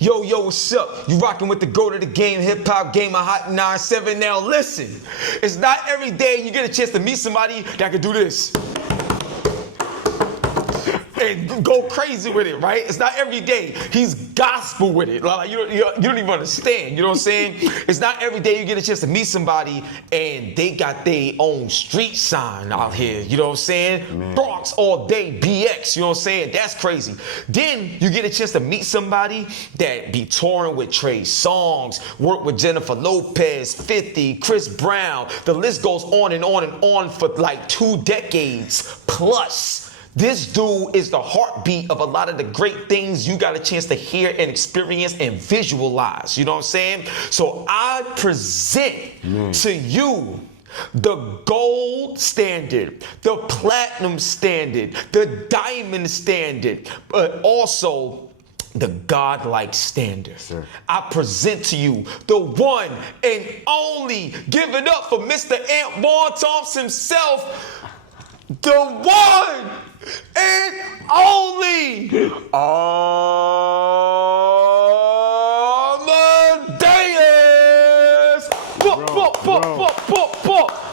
Yo, what's up? You rocking with the GOAT of the game, HipHopGamer Hot 97. Now listen, it's not every day you get a chance to meet somebody that can do this and go crazy with it, right? It's not every day. He's gospel with it. Like, you don't even understand, you know what I'm saying? It's not every day you get a chance to meet somebody and they got their own street sign out here, you know what I'm saying? Man. Bronx all day, BX, you know what I'm saying? That's crazy. Then you get a chance to meet somebody that be touring with Trey Songz, work with Jennifer Lopez, 50, Chris Brown. The list goes on and on and on for like 2 decades plus. This dude is the heartbeat of a lot of the great things you got a chance to hear and experience and visualize. You know what I'm saying? So I present to you the gold standard, the platinum standard, the diamond standard, but also the godlike standard. Sir. I present to you the one and only, give it up for Mr. Antoine Thompson himself, the one and only Amadeus!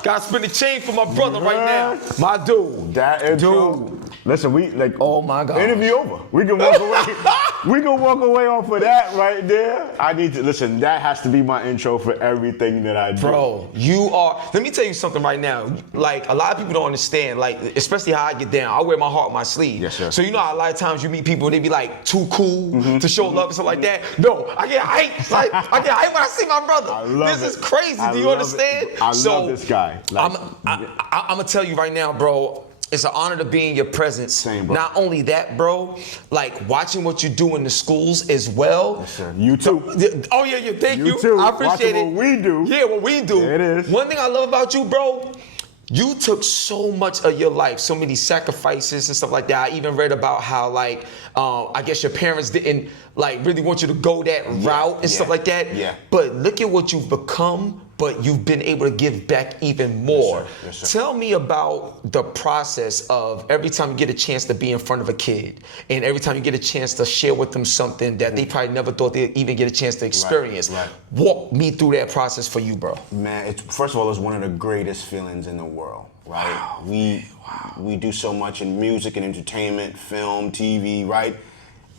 Gotta spin the chain for my brother right now. My dude. That intro. Listen, we like. Oh my God. Interview over. We can walk away. We can walk away off of that right there. I need to listen. That has to be my intro for everything that I do. Bro, you are. Let me tell you something right now. Like, a lot of people don't understand. Like, especially how I get down. I wear my heart on my sleeve. Yes, sir. So you know how a lot of times you meet people and they be like too cool to show love and stuff like that. No, I get hyped. Like, I get hyped when I see my brother. I love this is crazy. Do you understand? I love this guy. Like, I'm gonna tell you right now, bro. It's an honor to be in your presence. Same, bro. Not only that, bro, like watching what you do in the schools as well. Yes, sir. You too. Oh yeah, thank you. Too. I appreciate Watching it. what we do. Yeah, what we do. There it is. One thing I love about you, bro, you took so much of your life, so many sacrifices and stuff like that. I even read about how, like, I guess your parents didn't like really want you to go that route and stuff like that. Yeah. But look at what you've become. But you've been able to give back even more. Yes, sir. Yes, sir. Tell me about the process of every time you get a chance to be in front of a kid and every time you get a chance to share with them something that they probably never thought they'd even get a chance to experience. Right. Walk me through that process for you, bro. Man, first of all, it's one of the greatest feelings in the world, right? Wow. We do so much in music and entertainment, film, TV, right?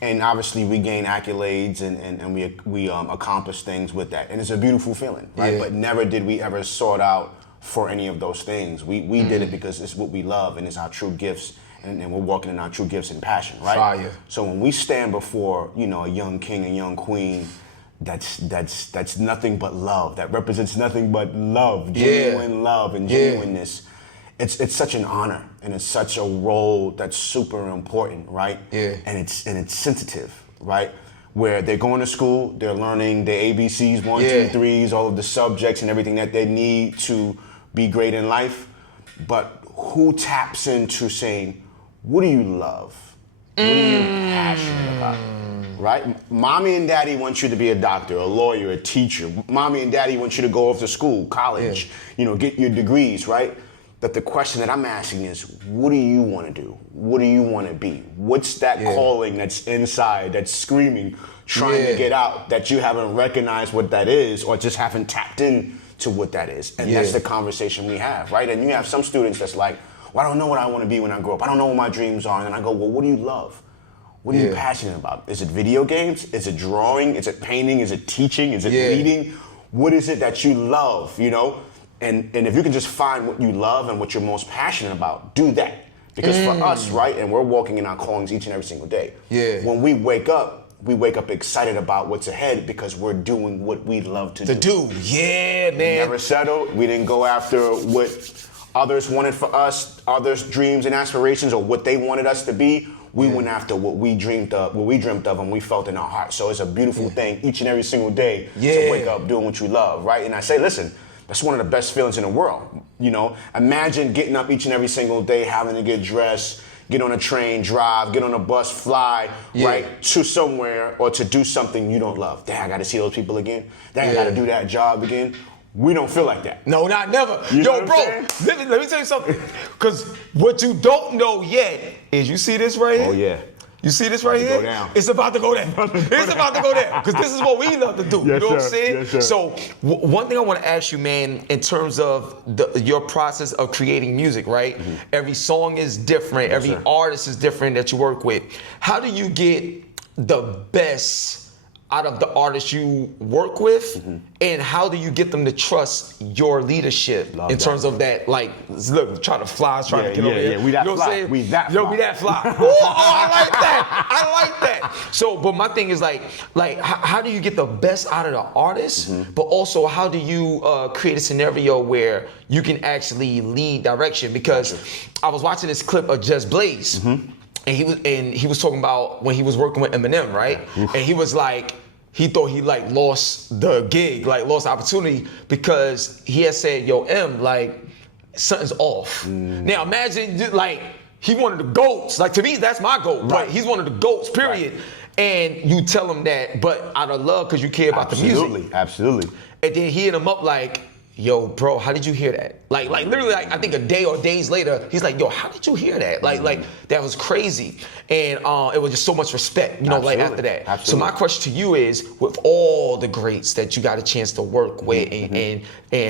And obviously we gain accolades and we accomplish things with that. And it's a beautiful feeling, right? Yeah. But never did we ever sort out for any of those things. We did it because it's what we love and it's our true gifts and we're walking in our true gifts and passion, right? Fire. So when we stand before, you know, a young king and young queen, that's nothing but love. That represents nothing but love, genuine love and genuineness. It's such an honor and it's such a role that's super important, right? Yeah. And it's sensitive, right? Where they're going to school, they're learning the ABCs, 1, 2, 3s, all of the subjects and everything that they need to be great in life. But who taps into saying, what do you love? What are you passionate about? Right? Mommy and daddy want you to be a doctor, a lawyer, a teacher. Mommy and daddy want you to go off to school, college, you know, get your degrees, right? But the question that I'm asking is, what do you want to do? What do you want to be? What's that calling that's inside, that's screaming, trying to get out, that you haven't recognized what that is or just haven't tapped in to what that is? And that's the conversation we have, right? And you have some students that's like, well, I don't know what I want to be when I grow up. I don't know what my dreams are. And then I go, well, what do you love? What are you passionate about? Is it video games? Is it drawing? Is it painting? Is it teaching? Is it reading? What is it that you love, you know? And if you can just find what you love and what you're most passionate about, do that. Because for us, right, and we're walking in our callings each and every single day. Yeah. When we wake up excited about what's ahead because we're doing what we love to do. Yeah, man. We never settled. We didn't go after what others wanted for us, others' dreams and aspirations, or what they wanted us to be. We went after what we dreamed of, and we felt in our hearts. So it's a beautiful thing each and every single day to wake up doing what you love, right? And I say, listen, that's one of the best feelings in the world. You know, imagine getting up each and every single day, having to get dressed, get on a train, drive, get on a bus, fly, right, to somewhere or to do something you don't love. Dang, I got to see those people again. Dang, I got to do that job again. We don't feel like that. No, not never. You know Yo, bro, let me tell you something. Because what you don't know yet is, you see this right here? Oh, yeah. You see this right here? Go down. It's about to go down. It's about to go down. Because this is what we love to do. You know what I'm saying? Yes, sir. So one thing I want to ask you, man, in terms of your process of creating music, right? Every song is different. Every artist is different that you work with. How do you get the best out of the artists you work with, and how do you get them to trust your leadership in terms of that? Like, look, trying to fly, trying to get over here. We that you know fly. What I'm saying? We that Yo, fly. we that fly. Oh, I like that. I like that. So, but my thing is like, how do you get the best out of the artist, but also how do you create a scenario where you can actually lead direction? Because I was watching this clip of Just Blaze. And he was talking about when he was working with Eminem, right? And he was like, he thought he like lost the gig, like lost the opportunity because he had said, yo, M, like something's off. Now imagine like he one of the GOATs. Like to me, that's my GOAT, right? He's one of the GOATs, period. And you tell him that, but out of love because you care about the music. Absolutely. And then he hit him up like, yo, bro, how did you hear that? Like literally, like, I think a day or days later, he's like, yo, how did you hear that? Like that was crazy. And it was just so much respect, you know, like after that. Absolutely. So my question to you is, with all the greats that you got a chance to work with and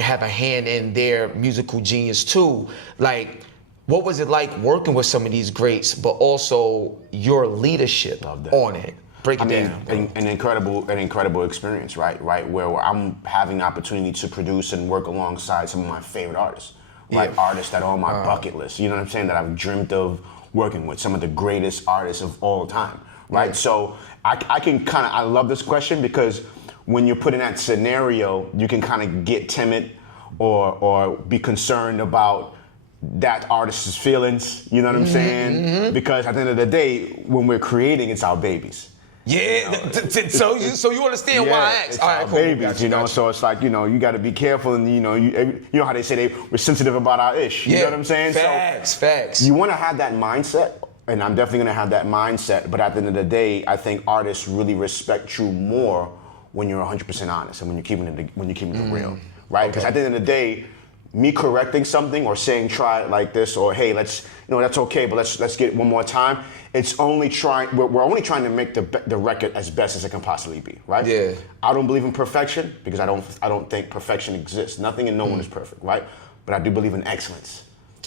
have a hand in their musical genius too, like, what was it like working with some of these greats, but also your leadership on it? Break it down. An incredible experience, right? Where I'm having the opportunity to produce and work alongside some of my favorite artists, right? Artists that are on my bucket list. You know what I'm saying? That I've dreamt of working with, some of the greatest artists of all time, right? So I love this question because when you're put in that scenario, you can kind of get timid or be concerned about that artist's feelings. You know what I'm saying? Because at the end of the day, when we're creating, it's our babies. Yeah, so you understand why I asked. It's All right, our cool. babies, Gotcha, you know. gotcha. So it's like, you know, you got to be careful, and you know how they say we're sensitive about our ish. You know what I'm saying? Facts. You want to have that mindset, and I'm definitely gonna have that mindset. But at the end of the day, I think artists really respect you more when you're 100% honest and when you're keeping it real, right? Because at the end of the day, me correcting something or saying try it like this or hey, that's okay, but let's get it one more time. We're only trying to make the record as best as it can possibly be, right? Yeah. I don't believe in perfection because I don't think perfection exists. Nothing and no one is perfect, right? But I do believe in excellence.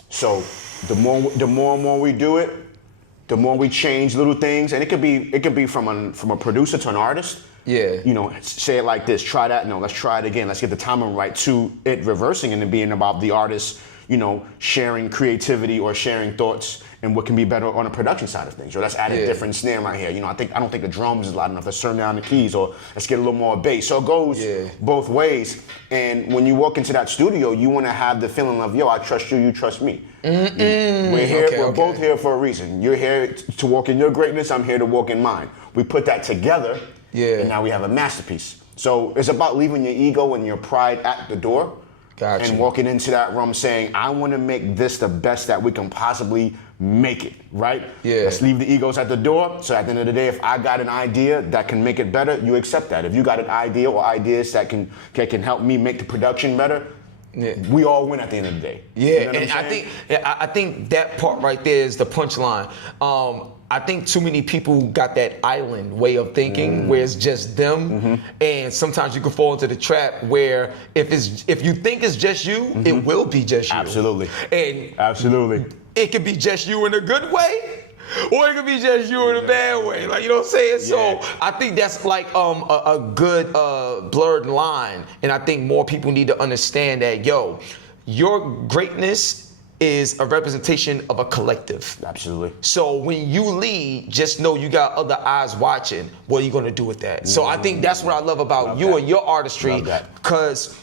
So the more and more we do it, the more we change little things, and it could be from a producer to an artist. Yeah. You know, say it like this, try that, no, let's try it again, let's get the timing right, to it reversing and it being about the artist, you know, sharing creativity or sharing thoughts and what can be better on the production side of things. Or let's add a different snare right here. You know, I don't think the drums is loud enough. Let's turn down the keys, or let's get a little more bass. So it goes both ways. And when you walk into that studio, you want to have the feeling of, yo, I trust you, you trust me. We're here. We're both here for a reason. You're here to walk in your greatness. I'm here to walk in mine. We put that together, and now we have a masterpiece. So it's about leaving your ego and your pride at the door, and walking into that room saying, I want to make this the best that we can possibly make it, right? Yeah. Let's leave the egos at the door. So at the end of the day, if I got an idea that can make it better, you accept that. If you got an idea or ideas that can help me make the production better, we all win at the end of the day. Yeah, you know and I think that part right there is the punchline. I think too many people got that island way of thinking where it's just them, and sometimes you can fall into the trap where if you think it's just you, it will be just you. Absolutely. And absolutely. It could be just you in a good way, or it could be just you in a bad way. Like, you know what I'm saying? So I think that's like a good blurred line, and I think more people need to understand that, yo, your greatness is a representation of a collective. Absolutely. So when you lead, just know you got other eyes watching. What are you gonna do with that? So I think that's what I love about you and your artistry, because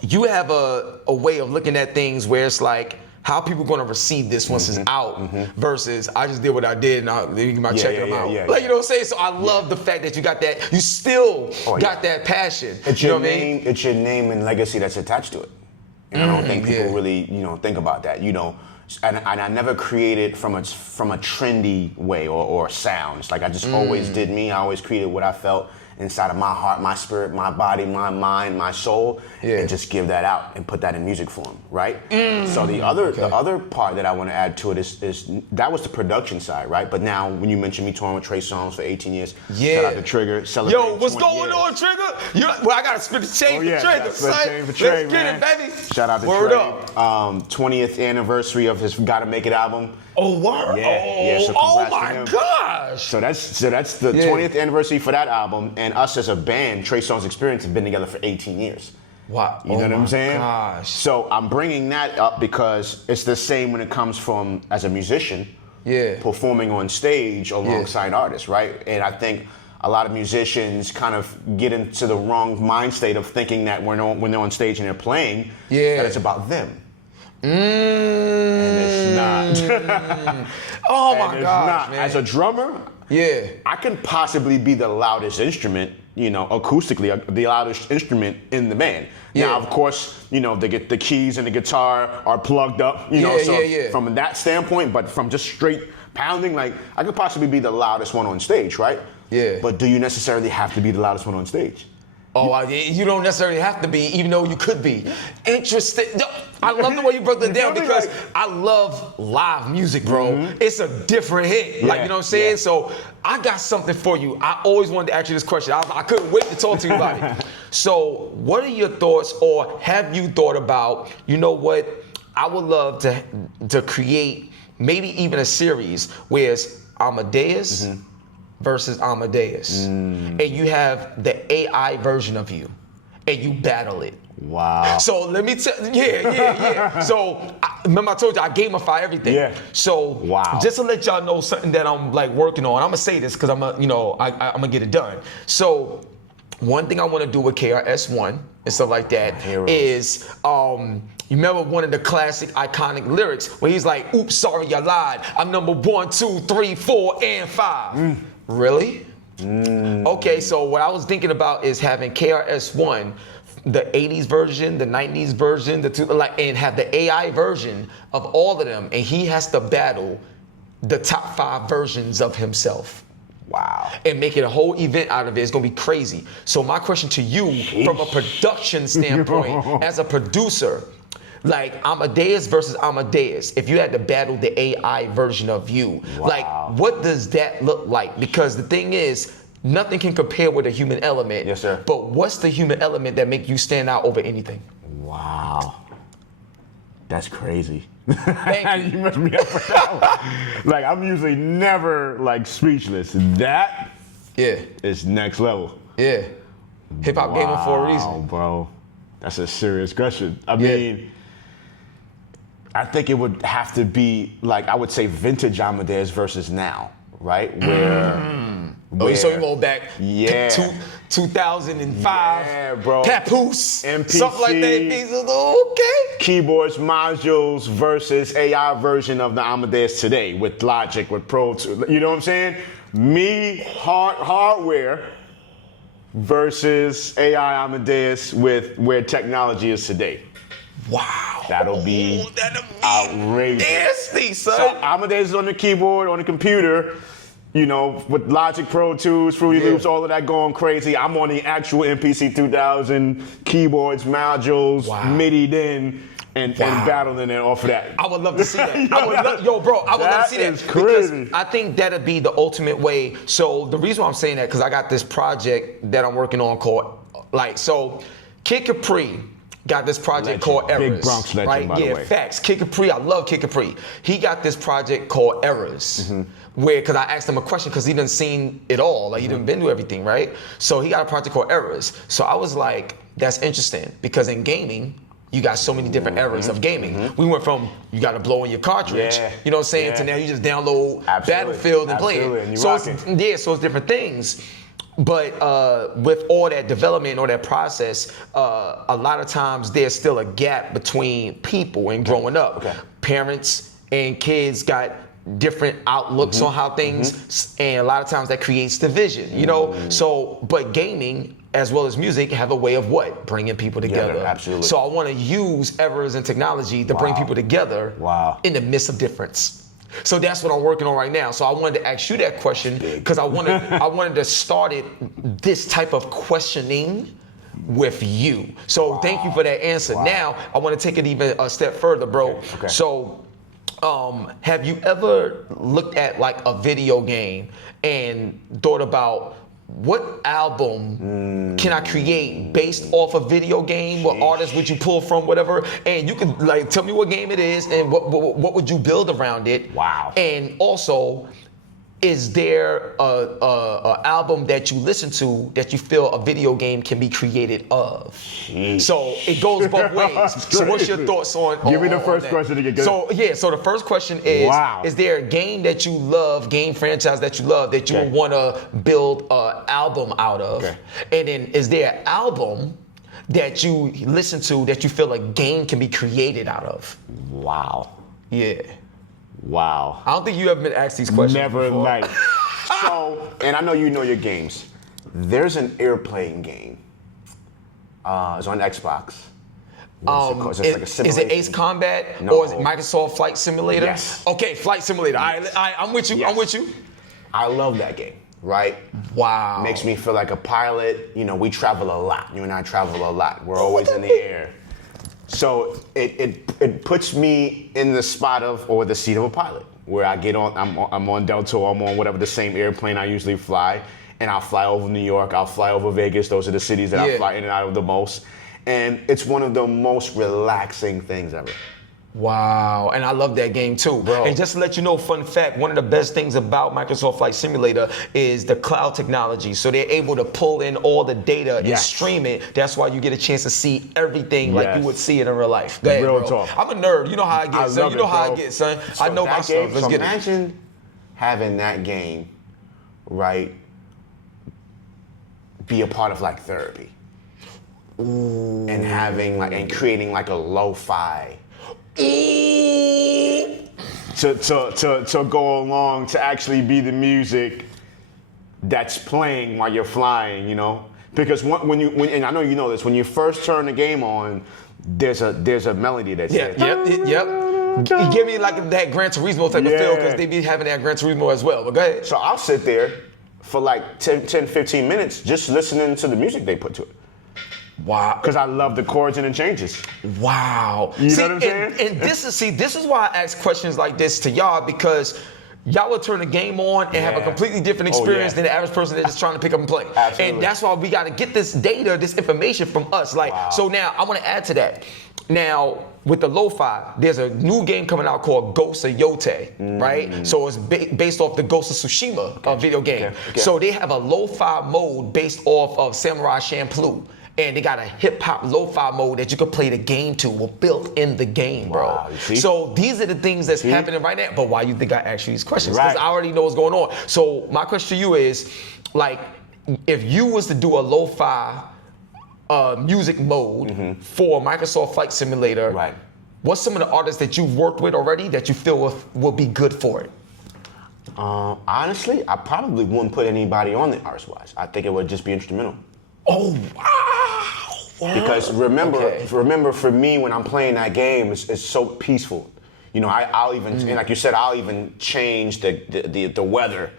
you have a way of looking at things where it's like, how people gonna receive this once it's out versus I just did what I did and I'll give my check and I'm out. Like, you know what I'm saying? So I love the fact that you got that, you still got that passion. It's your name, it's your name and legacy that's attached to it. And I don't think people really, think about that, And I never created from a trendy way or sounds. Like I just always did me. I always created what I felt inside of my heart, my spirit, my body, my mind, my soul, and just give that out and put that in music form, right? So the other part that I want to add to it is that was the production side, right? But now when you mentioned me touring with Trey Songz for 18 years, shout out to Trigger, celebrating Yo, what's 20 going years. on, Trigger? Well, I gotta spit the chain for Trigger, son. Let's get it, baby. Shout out to Word Trey. up. 20th anniversary of his Gotta Make It album. Oh, word. Yeah, so oh congrats to my him. gosh. So that's the 20th anniversary for that album, and us as a band, Trey Songz Experience, have been together for 18 years. Wow. You know what I'm saying? Gosh. So I'm bringing that up because it's the same when it comes from as a musician, performing on stage alongside artists, right? And I think a lot of musicians kind of get into the wrong mind state of thinking that when they're on stage and they're playing, that it's about them. And it's not. Oh my gosh, man. As a drummer, I can possibly be the loudest instrument, acoustically, the loudest instrument in the band. Now, of course, the keys and the guitar are plugged up, from that standpoint, but from just straight pounding, like, I could possibly be the loudest one on stage, right? Yeah. But do you necessarily have to be the loudest one on stage? Oh, you don't necessarily have to be, even though you could be. Interesting. I love the way you broke that down because I love live music, bro. It's a different hit. Like, you know what I'm saying? So I got something for you. I always wanted to ask you this question. I couldn't wait to talk to you about it. So what are your thoughts, or have you thought about, you know what, I would love to create maybe even a series where it's Amadeus versus Amadeus. And you have the AI version of you, and you battle it. Wow. So let me tell So remember I told you I gamify everything. Yeah. So just to let y'all know something that I'm like working on. I'm gonna say this because I'm gonna get it done. So one thing I want to do with KRS-One and stuff like that is you remember one of the classic iconic lyrics where he's like, "Oops, sorry, I lied. I'm number 1, 2, 3, 4, and 5." Really? Okay, so what I was thinking about is having KRS-One, the 80s version, the 90s version, and have the AI version of all of them, and he has to battle the top 5 versions of himself. Wow. And make it a whole event out of it. It's gonna be crazy. So my question to you, from a production standpoint, as a producer, like Amadeus versus Amadeus, if you had to battle the AI version of you, like what does that look like? Because the thing is, nothing can compare with a human element. Yes, sir. But what's the human element that make you stand out over anything? Wow. That's crazy. Thank you. You messed me up for that one. Like, I'm usually never speechless. That is next level. Yeah. HipHopGamer for a reason. Bro. That's a serious question. I mean, I think it would have to be, I would say vintage Amadeus versus now, right? So you go back 2005, bro. Papoose, MPC, something like that. Okay. Keyboards, modules versus AI version of the Amadeus today with Logic, with Pro Tools. You know what I'm saying? Me, hardware versus AI Amadeus with where technology is today. Wow. That'll be outrageous. Nasty, son. So Amadeus is on the keyboard, on the computer, with Logic, Pro Tools, Fruity Loops, all of that going crazy. I'm on the actual MPC 2000, keyboards, modules, MIDI'd in, and battling it off of that. I would love to see that. I would love to see that. That is crazy. Because I think that'd be the ultimate way. So the reason why I'm saying that, because I got this project that I'm working on called, Kid Capri got this project called Errors. Big Bronx legend, right? by the way. Facts. Kid Capri, I love Kid Capri. He got this project called Errors. Because I asked him a question, because he done seen it all. He done been through everything, right? So he got a project called Errors. So I was like, that's interesting, because in gaming, you got so many different eras of gaming. We went from, you got to blow in your cartridge, you know what I'm saying, to now you just download Battlefield and play it. And so it's different things. But with all that development and all that process, a lot of times there's still a gap between people and growing up. Parents and kids got different outlooks on how things, and a lot of times that creates division, So, but gaming, as well as music, have a way of what? Bringing people together. Absolutely. So I want to use errors and technology to bring people together in the midst of difference. So that's what I'm working on right now. So I wanted to ask you that question because I wanted to start this type of questioning with you. So thank you for that answer. Now I want to take it even a step further, bro. Okay. So have you ever looked at like a video game and thought about what album can I create based off a video game? What artist would you pull from, whatever? And you can like tell me what game it is and what would you build around it? Wow. And also, is there a album that you listen to that you feel a video game can be created of? Jeez. So it goes both ways. So what's your thoughts on Give me the first that? question to get good. So the first question is, is there a game that you love, game franchise that you love that you would want to build an album out of? Okay. And then is there an album that you listen to that you feel a game can be created out of? Wow. Yeah. Wow. I don't think you ever been asked these questions Never in before. life. So, and I know you know your games. There's an airplane game. It's on Xbox. What is it called? It's like a Is it simulation. Ace Combat No. or is it Microsoft Flight Simulator? Yes. Okay, Flight Simulator. All right, I'm with you. Yes. I'm with you. I love that game, right? Wow. Makes me feel like a pilot. You know, we travel a lot. You and I travel a lot. We're always in the air. So it puts me in the spot of, or the seat of a pilot, where I get on, I'm on Delta, or I'm on whatever the same airplane I usually fly, and I'll fly over New York, I'll fly over Vegas. Those are the cities that I fly in and out of the most. And it's one of the most relaxing things ever. Wow, and I love that game too. Bro. And just to let you know, fun fact, one of the best things about Microsoft Flight Simulator is the cloud technology. So they're able to pull in all the data and stream it. That's why you get a chance to see everything like you would see it in real life. Go ahead, Real bro. talk. I'm a nerd. You know how I get, son. love You know it, how bro. I get, son. So I know my that stuff. game, Let's so get it. imagine having that game, right, be a part of like therapy. Ooh. And having like, and creating like a lo-fi to go along, to actually be the music that's playing while you're flying, you know? Because when and I know you know this, when you first turn the game on, there's a melody that's there. Yep. Give me like that Gran Turismo type of feel because they be having that Gran Turismo as well. But go ahead. So I'll sit there for like 10, 15 minutes just listening to the music they put to it. Wow. Because I love the chords and the changes. Wow. You know what I'm saying? And this is why I ask questions like this to y'all, because y'all will turn the game on and have a completely different experience than the average person that's just trying to pick up and play. Absolutely. And that's why we got to get this data, this information from us. Like, so now I want to add to that. Now, with the lo-fi, there's a new game coming out called Ghost of Yote, right? So it's based off the Ghost of Tsushima video game. Okay. So they have a lo-fi mode based off of Samurai Champloo. And they got a hip-hop lo-fi mode that you can play the game to, built in the game, bro. Wow, you see? So these are the things that's happening right now. But why you think I asked you these questions? Right. Because I already know what's going on. So my question to you is, like, if you was to do a lo-fi music mode for Microsoft Flight Simulator, what's some of the artists that you've worked with already that you feel will be good for it? Honestly, I probably wouldn't put anybody on the artist-wise. I think it would just be instrumental. Oh, wow. Because remember for me, when I'm playing that game, it's so peaceful. You know, I'll even, and like you said, I'll even change the weather.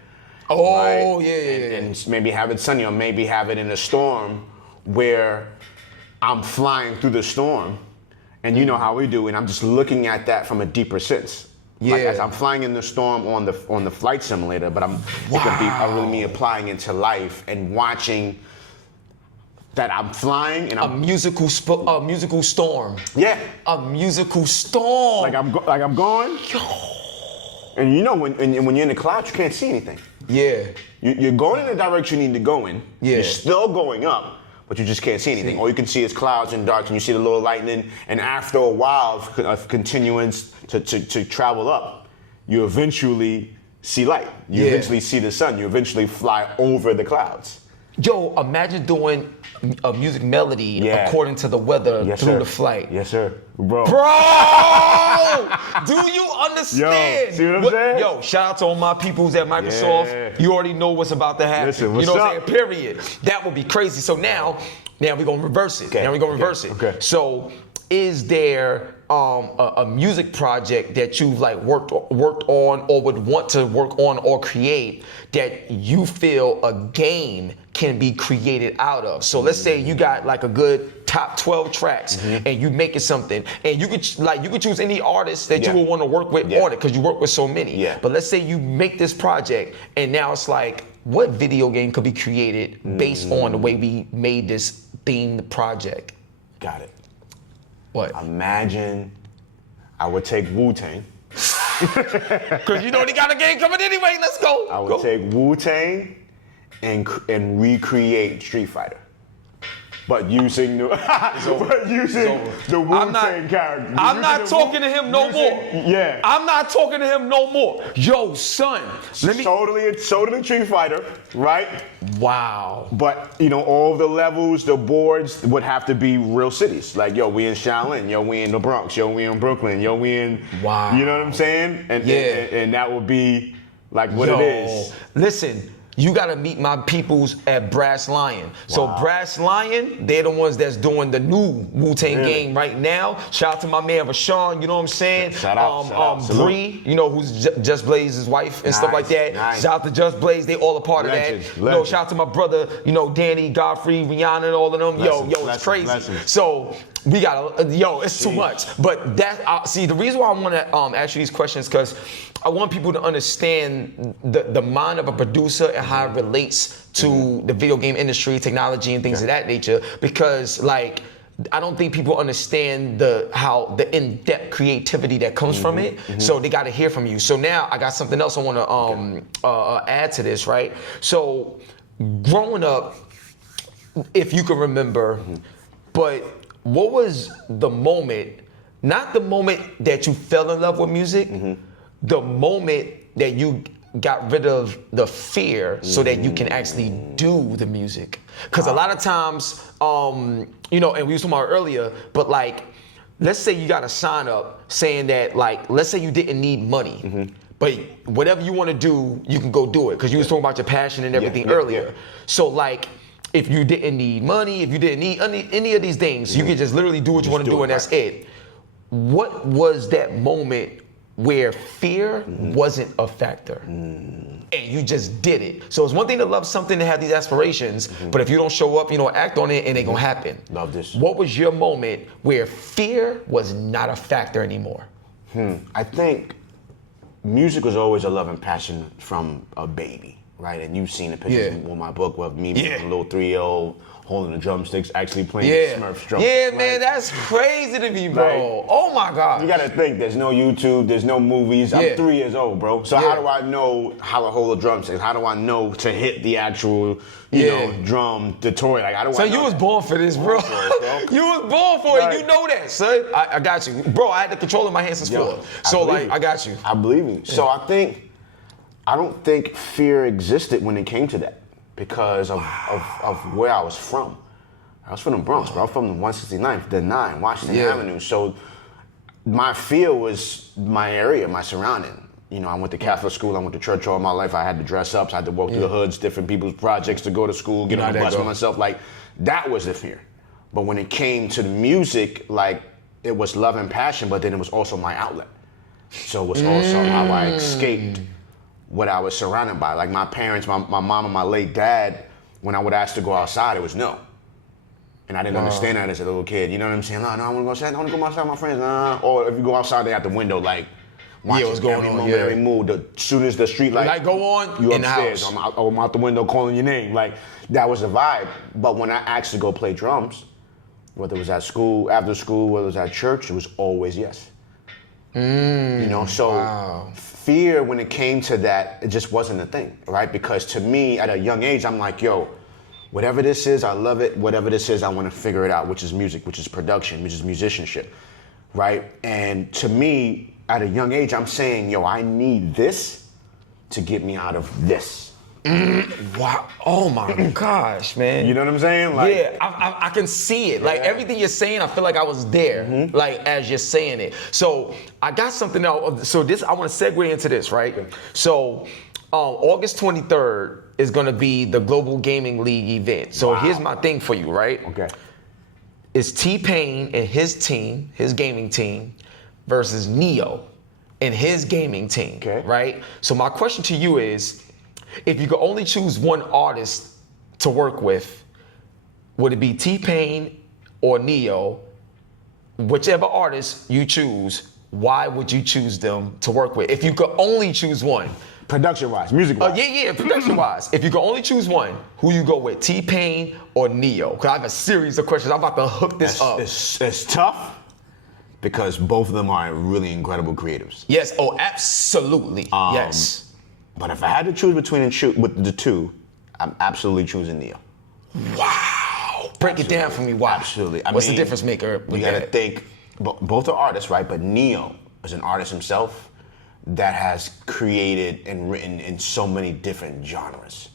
Oh, right? yeah. And maybe have it sunny, or maybe have it in a storm where I'm flying through the storm, and you know how we do, and I'm just looking at that from a deeper sense. Like as I'm flying in the storm on the flight simulator, but it could be really me applying it to life and watching that I'm flying and I'm a musical storm. Yeah. A musical storm. Like I'm going. And you know when you're in the clouds, you can't see anything. Yeah. You're going in the direction you need to go in. Yeah. You're still going up, but you just can't see anything. All you can see is clouds and dark, and you see the little lightning. And after a while of continuance to travel up, you eventually see light. You eventually see the sun. You eventually fly over the clouds. Yo, imagine doing a music melody according to the weather through the flight. Yes, sir. Bro! Do you understand? Yo, see what I'm saying? Yo, shout out to all my peoples at Microsoft. Yeah. You already know what's about to happen. Listen, what's you know up? what I'm saying? Period. That would be crazy. So now we're gonna reverse it. Okay. Now we're gonna reverse it. Okay. So is there a music project that you've like worked on or would want to work on or create that you feel a game can be created out of? So let's say you got like a good top 12 tracks and you making something, and you could choose any artist that you would want to work with on it because you work with so many. Yeah. But let's say you make this project and now it's like, what video game could be created based on the way we made this themed project? Got it. What? Imagine I would take Wu-Tang. Because you know they got a game coming anyway. Let's go. I would take Wu-Tang and recreate Street Fighter. But using the Wu-Tang character. I'm not talking to him no more. Yeah. I'm not talking to him no more. Yo, son. Totally Street Fighter, right? Wow. But, you know, all the levels, the boards would have to be real cities. Like, yo, we in Shaolin. Yo, we in the Bronx. Yo, we in Brooklyn. Yo, we in... Wow. You know what I'm saying? And that would be, like, what it is. Listen. You gotta meet my peoples at Brass Lion. So Brass Lion, they're the ones that's doing the new Wu-Tang game right now. Shout out to my man Rashawn, you know what I'm saying? Shout out. Bree, you know, who's Just Blaze's wife and stuff like that. Nice. Shout out to Just Blaze, they all a part of that. You know, shout out to my brother, you know, Danny, Godfrey, Rihanna, and all of them. It's crazy. So we got it's too much. But that, see, the reason why I want to ask you these questions because I want people to understand the mind of a producer and how it relates to the video game industry, technology, and things of that nature. Because, like, I don't think people understand the in-depth creativity that comes from it. So they got to hear from you. So now I got something else I want to add to this, right? So growing up, if you can remember, but what was the moment? Not the moment that you fell in love with music. The moment that you got rid of the fear so that you can actually do the music. Because a lot of times, you know, and we were talking about earlier, but like, let's say you got a sign up saying that, like, let's say you didn't need money, but whatever you want to do, you can go do it. Because you was talking about your passion and everything earlier. So like, if you didn't need money, if you didn't need any of these things, you could just literally do what you want to do and that's it. What was that moment where fear wasn't a factor and you just did it? So it's one thing to love something, to have these aspirations, but if you don't show up, you know, act on it, it ain't gonna happen. Love this. What was your moment where fear was not a factor anymore? I think music was always a love and passion from a baby, right? And you've seen the pictures in my book with me being a little 3-year-old holding the drumsticks, actually playing Smurfs drums. Yeah, man, that's crazy to me, bro. Right. Oh my God. You gotta think, there's no YouTube, there's no movies. I'm 3 years old, bro. So how do I know how to hold a drumstick? How do I know to hit the actual, you know, drum, the toy? Like, I don't. So you was born for this, bro. You was born for it. You know that, son. I got you, bro. I had the control in my hands since 4. So like, I got you. I believe you. So I don't think fear existed when it came to that because of where I was from. I was from the Bronx, bro. I'm from the 169th, the 9, Washington Avenue. So my fear was my area, my surrounding. You know, I went to Catholic school, I went to church all my life. I had to dress up, so I had to walk through the hoods, different people's projects to go to school, get on the bus for myself. Like, that was the fear. But when it came to the music, like, it was love and passion, but then it was also my outlet. So it was also how I escaped what I was surrounded by. Like, my parents, my mom and my late dad, when I would ask to go outside, it was no. And I didn't understand that as a little kid. You know what I'm saying? No, I want to go outside. I want to go outside with my friends. Nah. Or if you go outside, they at the window, like, watching what's going on? Every move. As soon as the street light go on, you in upstairs. the house. I'm out the window calling your name. Like, that was the vibe. But when I asked to go play drums, whether it was at school, after school, whether it was at church, it was always yes. You know, so fear, when it came to that, it just wasn't a thing, right? Because to me, at a young age, I'm like, yo, whatever this is, I love it. Whatever this is, I want to figure it out, which is music, which is production, which is musicianship, right? And to me, at a young age, I'm saying, yo, I need this to get me out of this. Wow. Oh my gosh, man. You know what I'm saying? Like, yeah, I can see it. Like, everything you're saying, I feel like I was there, like, as you're saying it. So I got something else. So this, I want to segue into this, right? So August 23rd is going to be the Global Gaming League event. So here's my thing for you, right? Okay. is T-Pain and his team, his gaming team, versus Neo and his gaming team, Okay. right? So my question to you is, if you could only choose one artist to work with, would it be T-Pain or Neo? Whichever artist you choose, why would you choose them to work with? If you could only choose one. Production-wise, music-wise. Yeah, production-wise. If you could only choose one, who you go with, T-Pain or Neo? Because I have a series of questions. I'm about to hook this up. It's tough because both of them are really incredible creatives. Yes, oh, absolutely, yes. But if I had to choose between with the two, I'm absolutely choosing Neo. Wow. Break it down for me, why? Absolutely. What's the difference maker with You gotta that? think, both are artists, right? But Neo is an artist himself that has created and written in so many different genres.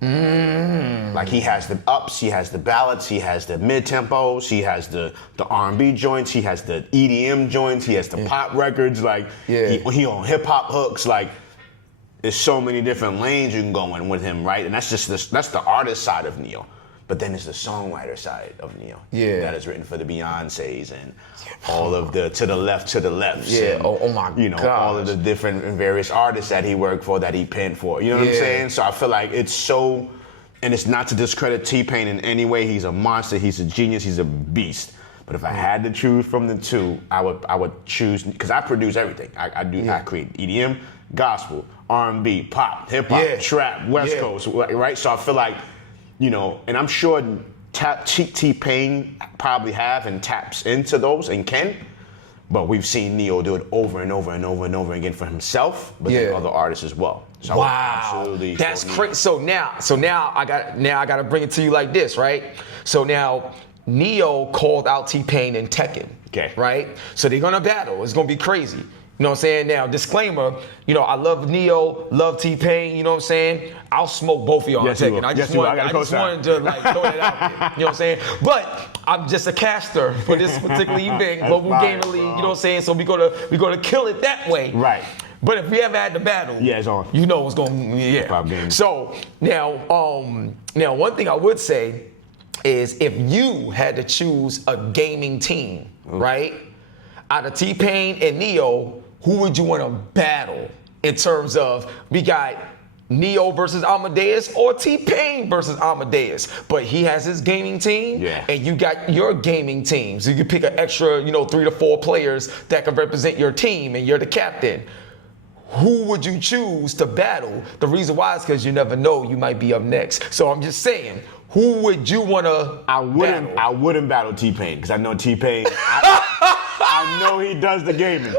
Like he has the ups, he has the ballads, he has the mid-tempos, he has the R&B joints, he has the EDM joints, he has the pop records, like he on hip-hop hooks, like there's so many different lanes you can go in with him, right? And that's the artist side of Neo. But then there's the songwriter side of Neo. Yeah. That is written for the Beyoncés and all of the to the lefts. Yeah, and, oh my all of the different and various artists that he worked for, that he penned for. You know what I'm saying? So I feel like it's so, and it's not to discredit T-Pain in any way. He's a monster, he's a genius, he's a beast. But if I had to choose from the two, I would choose, because I produce everything. I create EDM, gospel, R&B, pop, hip hop, trap, West Coast, right? So I feel like, and I'm sure T-Pain probably have and taps into those and can, but we've seen Neo do it over and over and over and over again for himself, but then other artists as well. So absolutely. That's crazy. So now I got to bring it to you like this, right? So now Neo called out T-Pain and Tekken, right? So they're gonna battle. It's gonna be crazy. You know what I'm saying? Now, disclaimer, I love Neo, love T-Pain, you know what I'm saying? I'll smoke both of y'all on Tekken. I just wanted to throw that out there, you know what I'm saying? But I'm just a caster for this particular event, Global Gamer League, you know what I'm saying? So we're gonna kill it that way. Right. But if we ever had the battle, it's on. You know what's going, So now one thing I would say is, if you had to choose a gaming team, right? Out of T-Pain and Neo, who would you want to battle in terms of, we got Neo versus Amadeus or T-Pain versus Amadeus, but he has his gaming team and you got your gaming team. So you can pick an extra, 3 to 4 players that can represent your team and you're the captain. Who would you choose to battle? The reason why is because you never know, you might be up next. So I'm just saying, who would you want to battle? I wouldn't battle T-Pain, because I know T-Pain, I know he does the gaming.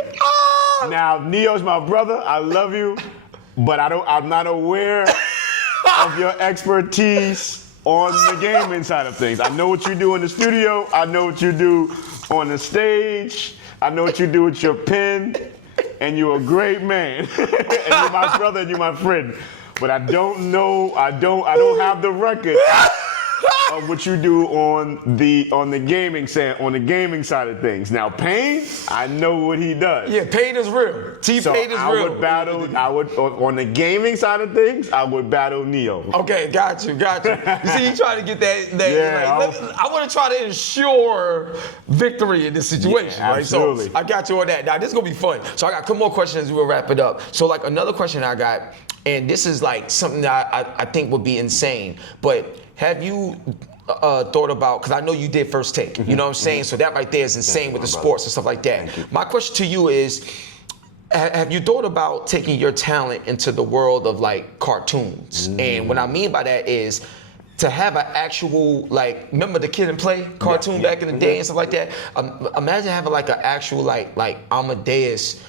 Now, Neo's my brother, I love you, but I'm not aware of your expertise on the gaming side of things. I know what you do in the studio, I know what you do on the stage, I know what you do with your pen, and you're a great man. And you're my brother and you're my friend. But I don't know, I don't have the record of what you do on the gaming side of things. Now, Pain, I know what he does. Yeah, Pain is real. T-Pain is real. On the gaming side of things, I would battle Neo. Okay, got you. You see, you trying to get that I want to try to ensure victory in this situation, right? Absolutely. So I got you on that. Now, this is going to be fun. So I got a couple more questions, we'll wrap it up. So another question I got, and this is something that I think would be insane, but have you thought about, because I know you did First Take, you know what I'm saying? So that right there is insane with the sports and stuff like that. My question to you is, have you thought about taking your talent into the world of cartoons? And what I mean by that is to have an actual, remember the Kid and Play cartoon back in the day and stuff like that? Imagine having an actual like Amadeus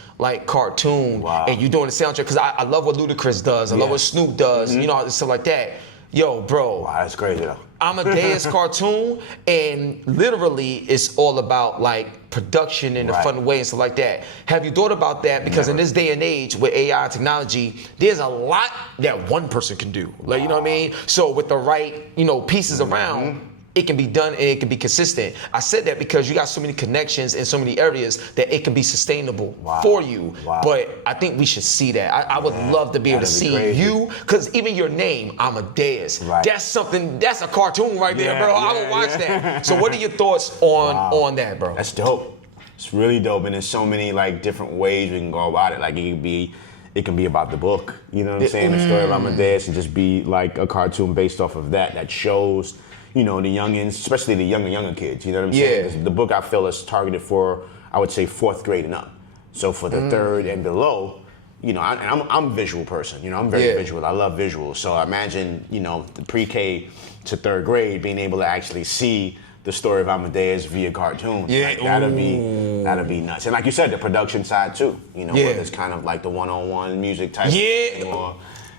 cartoon, and you doing the soundtrack, because I love what Ludacris does, I love what Snoop does, stuff like that. Yo, bro. Wow, that's crazy though. Amadeus cartoon, and literally it's all about production in a fun way and stuff like that. Have you thought about that? Because in this day and age with AI technology, there's a lot that one person can do. You know what I mean? So with the right, pieces around, it can be done and it can be consistent. I said that because you got so many connections in so many areas that it can be sustainable for you. Wow. But I think we should see that. I would love to be able to see you, because even your name, Amadeus, that's something, that's a cartoon right there, bro. I would watch that. So what are your thoughts on that, bro? That's dope. It's really dope, and there's so many like different ways we can go about it. Like it can be about the book, you know what I'm saying? The story of Amadeus, and just be like a cartoon based off of that shows, you know, the youngins, especially the younger kids, you know what I'm saying? The book I feel is targeted for, I would say, 4th grade and up. So for the 3rd and below, you know, I'm a visual person, you know, I'm very visual. I love visuals. So I imagine, you know, the pre-K to 3rd grade being able to actually see the story of Amadeus via cartoon. Like, that'd be nuts. And like you said, the production side too, you know, where it's kind of like the one-on-one music type thing, or,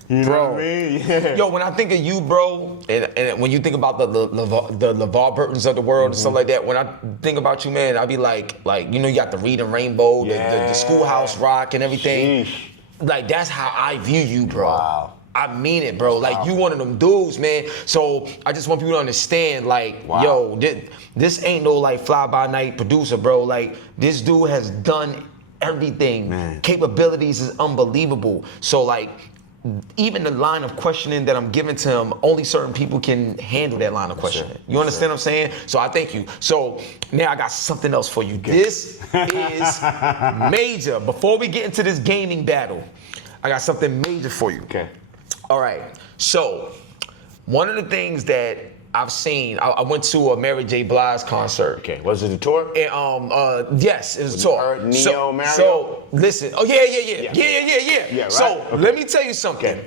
you know what I mean? Yo, when I think of you, bro, and when you think about the LeVar Burtons of the world and stuff like that, when I think about you, man, I be like, you know, you got the Reading Rainbow, the Schoolhouse Rock and everything. Like, that's how I view you, bro. Wow. I mean it, bro. Like, you one of them dudes, man. So I just want people to understand, like, yo, this ain't no like fly-by-night producer, bro. Like, this dude has done everything. Man. Capabilities is unbelievable. So like, even the line of questioning that I'm giving to him, only certain people can handle that line of questioning. You understand what I'm saying? So I thank you. So now I got something else for you. This is major. Before we get into this gaming battle, I got something major for you. Okay. All right. So one of the things that I've seen, I went to a Mary J. Blige concert. Okay. Was it a tour? And, yes, it was a tour. Neo, Mario? So listen. Oh yeah. Right. So let me tell you something. Okay.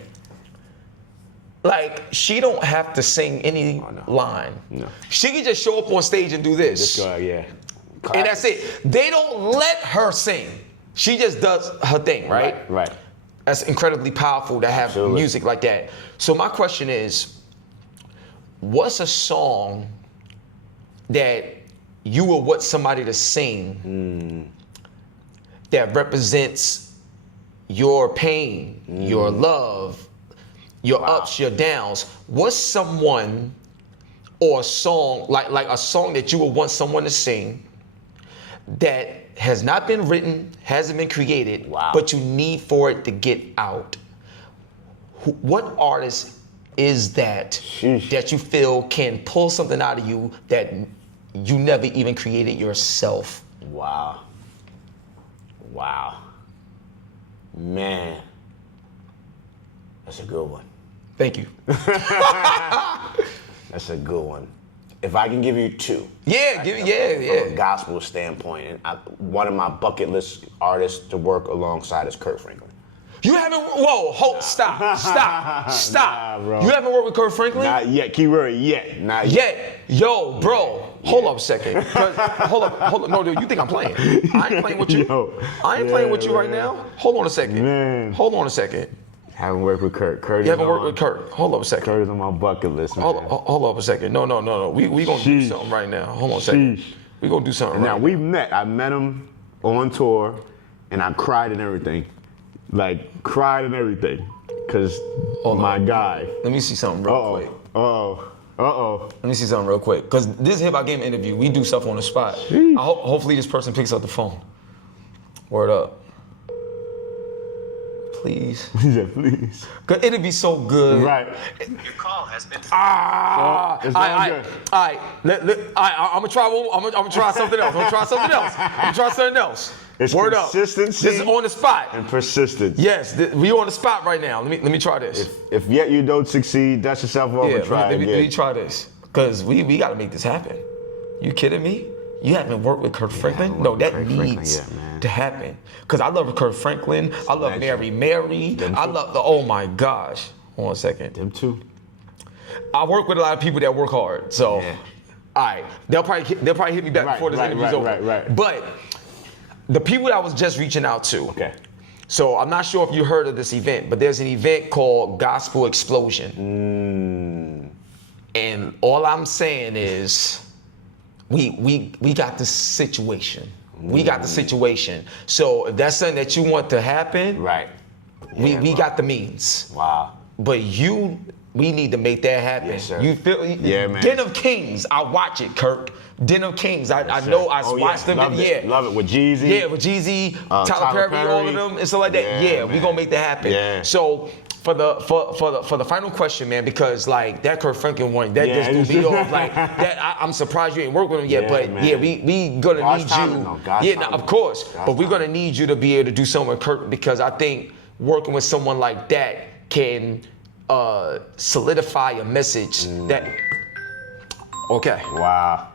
Like, she don't have to sing any line. No. She can just show up on stage and do this. Just go, And that's it. They don't let her sing. She just does her thing, right? Right. That's incredibly powerful to have music like that. So my question is, what's a song that you would want somebody to sing that represents your pain, your love, your ups, your downs? What's someone or a song, like a song that you would want someone to sing that has not been written, hasn't been created, but you need for it to get out? What artist is that that you feel can pull something out of you that you never even created yourself? Wow. Man. That's a good one. Thank you. That's a good one. If I can give you 2. From a gospel standpoint, and one of my bucket list artists to work alongside is Kirk Franklin. You haven't, stop. Nah, bro. You haven't worked with Kirk Franklin? Not yet, keyword yet, not yet. Yo, bro, hold up a second. Hold up, no, dude, you think I'm playing? I ain't playing with you. I ain't playing with you right now. Hold on a second. Man. Hold on a second. Haven't worked with Kirk. You haven't worked with Kirk. Hold up a second. Kirk is on my bucket list, man. Hold up a second. No. We gonna do something right now. Hold on a second. We gonna do something right now. Now, we met. I met him on tour, and I cried and everything. Like, cried and everything. Because my guy. Let me see something real quick. Uh-oh. Let me see something real quick. Because this HipHopGamer interview, we do stuff on the spot. Hopefully this person picks up the phone. Word up. Please. Yeah, please. Cause it'd be so good. Right. Your call has been. It's not good. All right. I'm gonna try one. I'm gonna try something else. I'm gonna try something else. It's Word up. consistency. This is on the spot. And persistence. Yes, we on the spot right now. Let me try this. If yet you don't succeed, dust yourself off and try again. Let me try this. Cause we gotta make this happen. You kidding me? You haven't worked with Kirk Franklin? No, that needs to happen. Because I love Kirk Franklin. I love Mary. I love oh my gosh. Hold on a second. Them too. I work with a lot of people that work hard. So, all right. They'll probably hit me back before this interview's over. Right. But the people that I was just reaching out to. Okay. So I'm not sure if you heard of this event, but there's an event called Gospel Explosion. And all I'm saying is, we got the situation. We got the situation. So if that's something that you want to happen, right? We got the means. Wow. but we need to make that happen. Yes, sir. You feel? Yeah, man. Den of Kings, I watch it, Kirk. Den of Kings, I Yes, know sir. I watched them. Love it. Yeah, Love it with Jeezy. Yeah, with Jeezy, Tyler Perry, all of them, and stuff like that. Yeah, we gonna make that happen. Yeah. So for the final question, man, because like that Kurt Franklin one, that just threw me off. Like that, I'm surprised you ain't worked with him yet. But man. yeah, we gonna God's need timing, you. though. God's Yeah, timing. of course. God's But we're timing. gonna need you to be able to do something with Kurt, because I think working with someone like that can solidify a message that. Okay. Wow.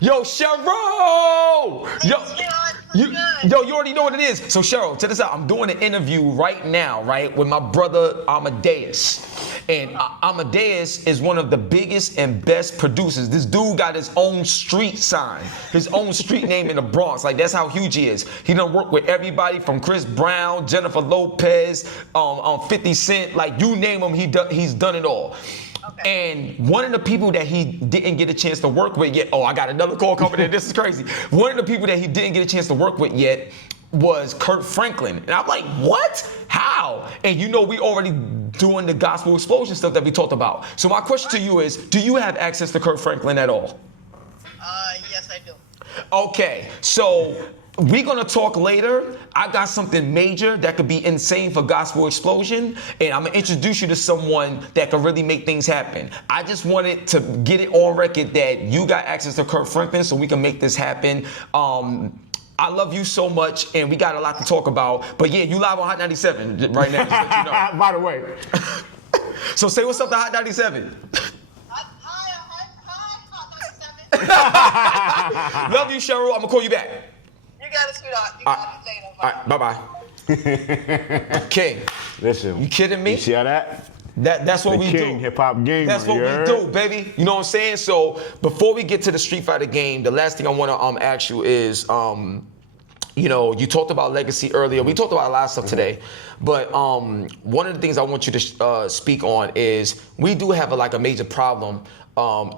Yo, Cheryl! You already know what it is. So Cheryl, check this out. I'm doing an interview right now, right, with my brother Amadeus. And Amadeus is one of the biggest and best producers. This dude got his own street sign, his own street name in the Bronx. Like, that's how huge he is. He done worked with everybody from Chris Brown, Jennifer Lopez, 50 Cent, like you name him, he's done it all. Okay. And one of the people that he didn't get a chance to work with yet, I got another call coming in, this is crazy. One of the people that he didn't get a chance to work with yet was Kurt Franklin. And I'm like, what? How? And you know we already doing the gospel explosion stuff that we talked about. So my question to you is, do you have access to Kurt Franklin at all? Yes, I do. Okay, so we're gonna talk later. I got something major that could be insane for Gospel Explosion, and I'm gonna introduce you to someone that can really make things happen. I just wanted to get it on record that you got access to Kurt Franklin so we can make this happen. I love you so much, and we got a lot to talk about. But yeah, you live on Hot 97 right now, just to let you know. By the way. So say what's up to Hot 97. Hi, Hot 97. Love you, Cheryl. I'm gonna call you back. You got it, sweetheart. You got it later. All right, bye-bye. King, Listen. you kidding me? You see how that? That's what The we King, do. hip-hop gamer. That's what we do, baby. You know what I'm saying? So before we get to the Street Fighter game, the last thing I want to ask you is, you know, you talked about legacy earlier. We talked about a lot of stuff today, but one of the things I want you to speak on is we do have a major problem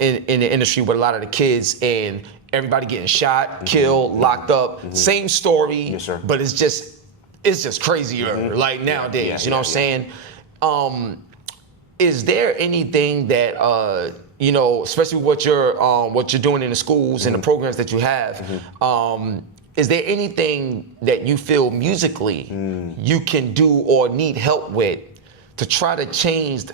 in the industry with a lot of the kids and everybody getting shot, killed, locked up. Same story, Yes, sir. but it's just crazier like nowadays. You know what I'm saying? Is there anything that you know, especially what you're doing in the schools and the programs that you have? Is there anything that you feel musically you can do or need help with to try to change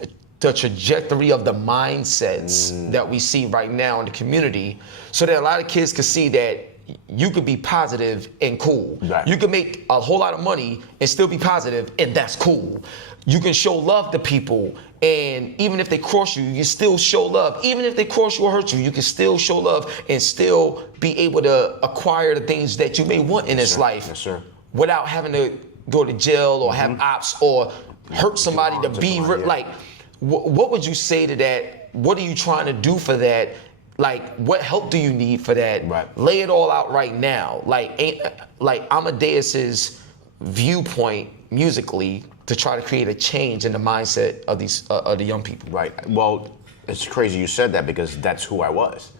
the trajectory of the mindsets that we see right now in the community, so that a lot of kids can see that you could be positive and cool. Right. You can make a whole lot of money and still be positive, and that's cool. You can show love to people, and even if they cross you, you still show love. Even if they cross you or hurt you, you can still show love and still be able to acquire the things that you may want in this life. Yes, sir. Without having to go to jail or have ops or hurt somebody to be like. What would you say to that? What are you trying to do for that? Like, what help do you need for that? Right. Lay it all out right now. Like Amadeus's viewpoint musically to try to create a change in the mindset of these of the young people. Right. Well, it's crazy you said that because that's who I was.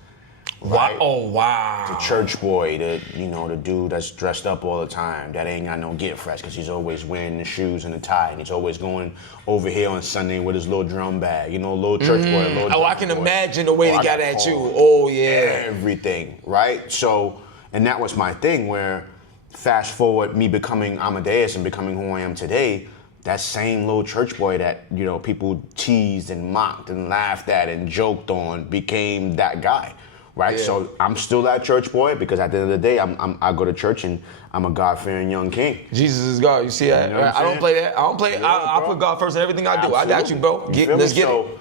Right? Oh, wow. The church boy, the dude that's dressed up all the time, that ain't got no get fresh because he's always wearing the shoes and the tie, and he's always going over here on Sunday with his little drum bag, little church boy. Little I can imagine the way they got at you. called Oh, yeah. Everything, right? So, and that was my thing where fast forward me becoming Amadeus and becoming who I am today, that same little church boy that, people teased and mocked and laughed at and joked on became that guy. Right, Yeah. so I'm still that church boy because at the end of the day, I go to church and I'm a God-fearing young king. Jesus is God. You see that? You know what I'm I don't saying? play that. I don't play. Yeah, I bro. put God first in everything I do. Absolutely. I got you, bro. You feel Let's me? get So, it.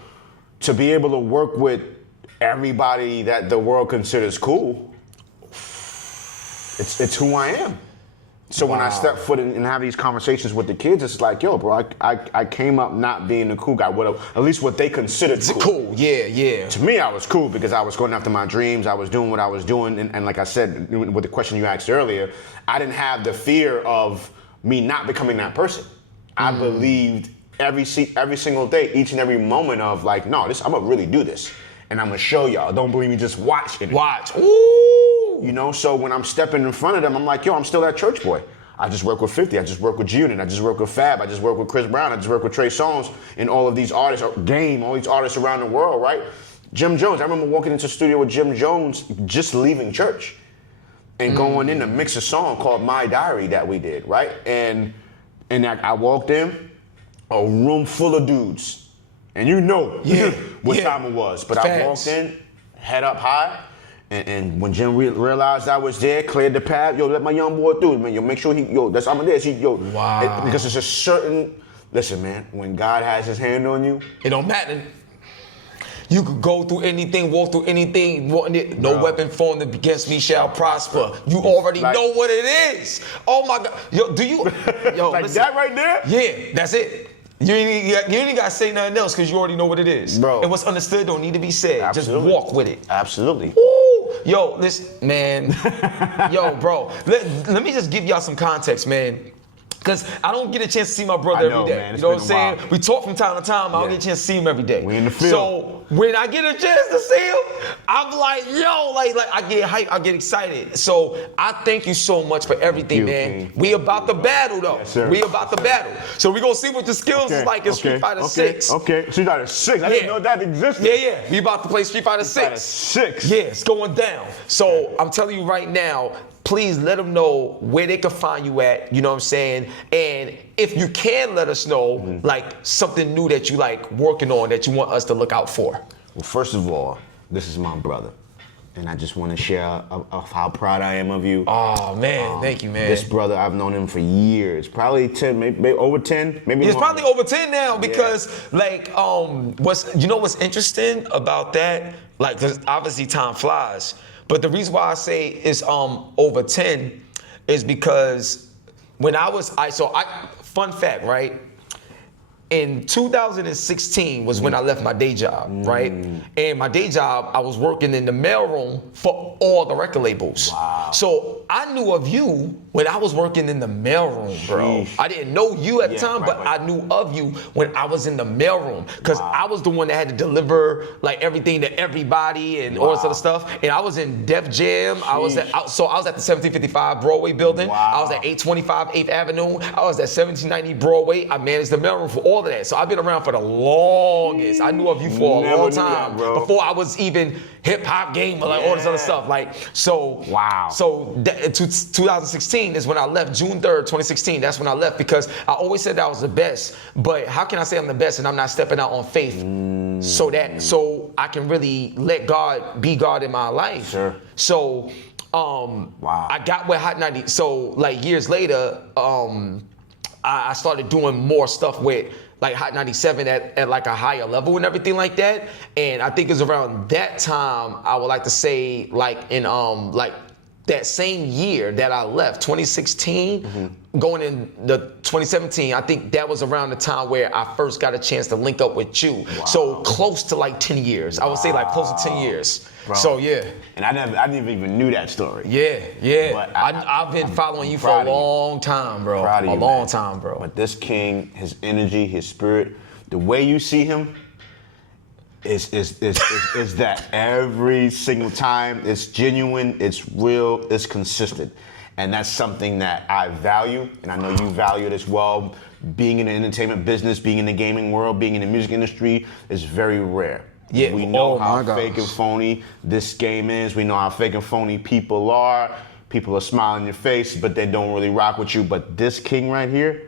to be able to work with everybody that the world considers cool, it's who I am. So when I step foot in and have these conversations with the kids, it's like, yo, bro, I came up not being a cool guy, at least what they considered cool. Cool. Yeah, yeah. To me, I was cool because I was going after my dreams. I was doing what I was doing. And like I said, with the question you asked earlier, I didn't have the fear of me not becoming that person. I believed every single day, each and every moment of like, no, I'm going to really do this. And I'm going to show y'all. Don't believe me, just watch it. Watch. Ooh. So when I'm stepping in front of them, I'm like, yo, I'm still that church boy. I just work with 50. I just work with Unit. I just work with Fab. I just work with Chris Brown. I just work with Trey Songz and all of these artists, Game, all these artists around the world, right? Jim Jones. I remember walking into the studio with Jim Jones, just leaving church, and going in to mix a song called My Diary that we did, right? And I walked in, a room full of dudes, and you know what time it was. But I walked in, head up high. And when Jim realized I was there, cleared the path, yo, let my young boy through, man. Yo, make sure that's Amadeus. Wow. Because it's a certain, listen, man, when God has his hand on you. It don't matter. You could go through anything, walk through anything, no weapon formed against me shall prosper. You already know what it is. Oh my God. Yo, do you? Yo, like listen. that right there? Yeah, that's it. You ain't got to say nothing else because you already know what it is. Bro. And what's understood don't need to be said. Absolutely. Just walk with it. Absolutely. Woo! Yo, listen, man. Yo, bro. Let me just give y'all some context, man. Because I don't get a chance to see my brother every day. Man, you know what I'm saying? We talk from time to time. I don't get a chance to see him every day. We in the field. So when I get a chance to see him, I'm like, yo, like I get hyped, I get excited. So I thank you so much for everything, man. We about to battle, though. Yes, sir. We about to battle. So we gonna see what the skills is like in Street Fighter 6. Okay, Street Fighter 6. I didn't know that existed. Yeah. We about to play Street Fighter 6. 6. Yeah, it's going down. So I'm telling you right now, please let them know where they can find you at, you know what I'm saying? And if you can let us know, like, something new that you like working on that you want us to look out for. Well, first of all, this is my brother. And I just want to share of how proud I am of you. Oh, man, thank you, man. This brother, I've known him for years. Probably 10, maybe over 10, maybe It's more. probably over 10 now because, like, what's interesting about that? Like, 'cause obviously time flies. But the reason why I say it's over 10 is because when fun fact, right? In 2016 was when I left my day job, right? And my day job, I was working in the mailroom for all the record labels. Wow. So I knew of you when I was working in the mailroom, bro. I didn't know you at the time, but I knew of you when I was in the mailroom because I was the one that had to deliver like everything to everybody and all this other stuff. And I was in Def Jam. I was at the 1755 Broadway building. I was at 825 8th Avenue. I was at 1790 Broadway. I managed the mailroom for all of that. So I've been around for the longest. I knew of you for a long time before I was even HipHopGamer, like all this other stuff. Like so. Wow. So 2016 is when I left. June 3rd, 2016. That's when I left because I always said that I was the best. But how can I say I'm the best and I'm not stepping out on faith? So I can really let God be God in my life. Sure. So I got with Hot 90. So like years later, I started doing more stuff with like Hot 97 at like a higher level and everything like that. And I think it's around that time, I would like to say like in like that same year that I left, 2016, going in the 2017, I think that was around the time where I first got a chance to link up with you. So close to like 10 years. I would say like close to 10 years. Bro. So yeah. And I never even knew that story. Yeah. But I've been following you for a long time, bro. Proud of you, long time, bro. But this king, his energy, his spirit, the way you see him is that every single time. It's genuine, it's real, it's consistent. And that's something that I value, and I know you value it as well. Being in the entertainment business, being in the gaming world, being in the music industry is very rare. Yeah. We know how fake and phony this game is. We know how fake and phony people are. People are smiling in your face, but they don't really rock with you. But this king right here,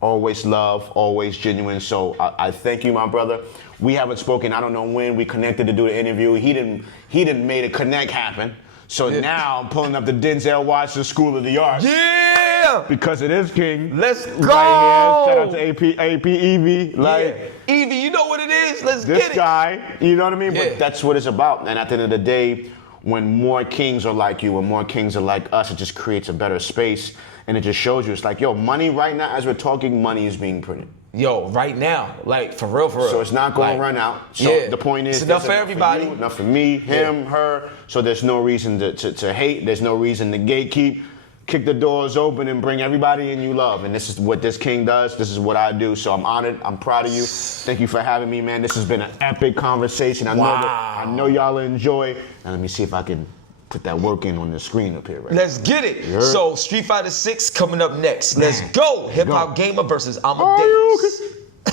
always love, always genuine. So I thank you, my brother. We haven't spoken. I don't know when we connected to do the interview. He didn't made a connect happen. So now I'm pulling up the Denzel Washington School of the Arts. Yeah! Because it is king. Let's go! Right here. Shout out to AP Evie. Like, Evie, you know what it is. Let's get it. This guy, you know what I mean? Yeah. But that's what it's about. And at the end of the day, when more kings are like you, when more kings are like us, it just creates a better space. And it just shows you, it's like, yo, money right now, as we're talking, money is being printed. Yo, right now, like for real. So it's not going to run out. So the point is, it's enough for everybody. For you, enough for me, him, her. So there's no reason to hate. There's no reason to gatekeep. Kick the doors open and bring everybody in you love. And this is what this king does. This is what I do. So I'm honored. I'm proud of you. Thank you for having me, man. This has been an epic conversation. I know y'all enjoy. Now let me see if I can put that work in on the screen up here, right? Let's get it. You heard? So Street Fighter 6 coming up next. Let's go. Hip Hop Gamer versus Are Amadeus. you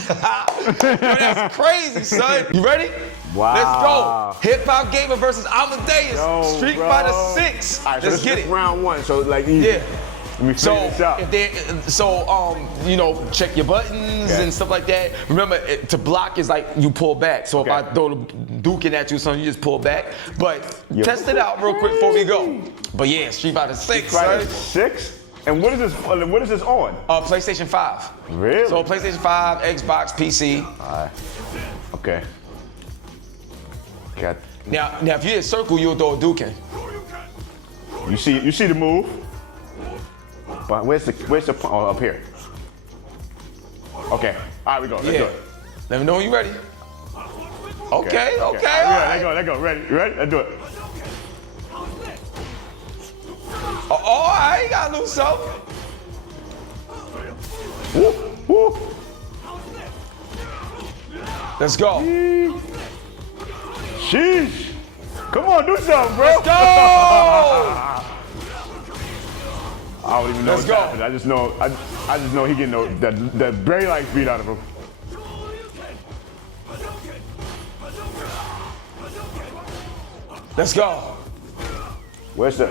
Yo, that's crazy, son. You ready? Wow. Let's go. Hip Hop Gamer versus Amadeus. Yo, Street bro. Fighter 6. All right, so Let's get this it. round one. So like, easy. Yeah. Let me figure this out. You know, check your buttons Okay. and stuff like that. Remember, to block is like you pull back. So Okay. if I throw the Duking at you or something, you just pull back. But Yo. test it out real quick before we go. But yeah, Street Fighter 6, Fighter son. 6? And what is this? What is this on? PlayStation 5. Really? So PlayStation 5, Xbox, PC. Alright. Okay. Got. Now if you hit circle, you'll throw a Duking. You see the move. But where's the oh, up here? Okay. All right, we go. Let's do it. Let me know when you're ready. Okay. All right, let go. Ready? You ready? Let's do it. Oh, I ain't gotta lose something. Woo, woo. Let's go. Sheesh. Come on, do something, bro. Let's go. I don't even know Let's what's go. happening. I just know he getting the very light beat out of him. Let's go. Where's the?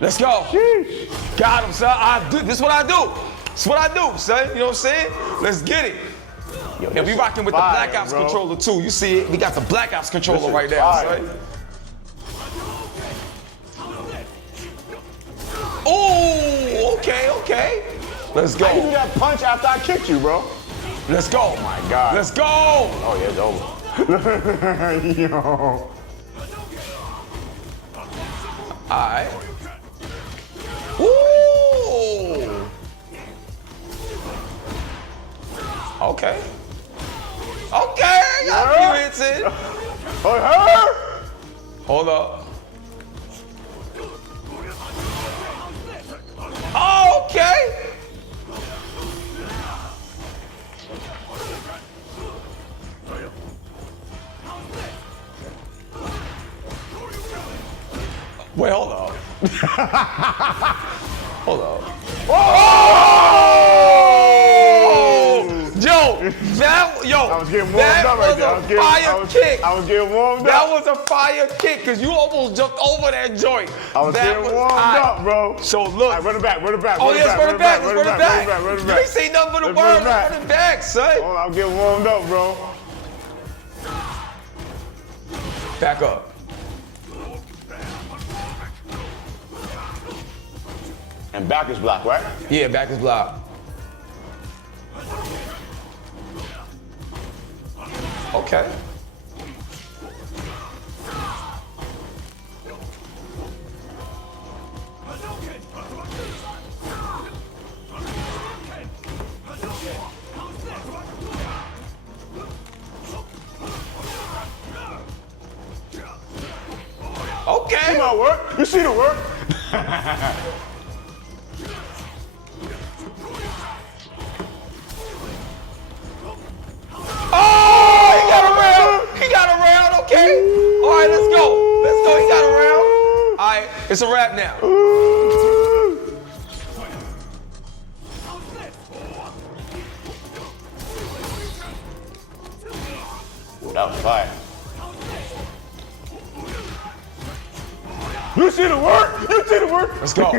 Let's go. Sheesh. Got him, son. This is what I do. This is what I do, son. You know what I'm saying? Let's get it. Yo, And we this rocking is with fire, the Black Ops bro. controller too. You see it? We got the Black Ops controller This is right now, fire. son. Oh, okay. Let's How you do go. that punch after I kicked you, bro? Let's go. Oh my God. Let's go. Oh yeah, it's over. Yo. All right. Ooh. Okay. Got a few hits in. Oh, her? Hold up. Okay. Wait, hold up. Hold up. Oh! I was getting warmed up right there. I was getting warmed That up. was a fire kick because you almost jumped over that joint. I was getting warmed up, bro. So look. All right, run it back. Oh, yes, run it back. Let's run it back. You ain't say nothing but the Let's run word. it back. Run it back, son. Oh, I'm getting warmed up, bro. Back up. And back is blocked, right? Yeah, back is blocked. Okay. See my work? You see the work? Oh, he got around, okay. All right, let's go, he got around. All right, it's a wrap now. That was fire. You see the work? You see the work? Let's go.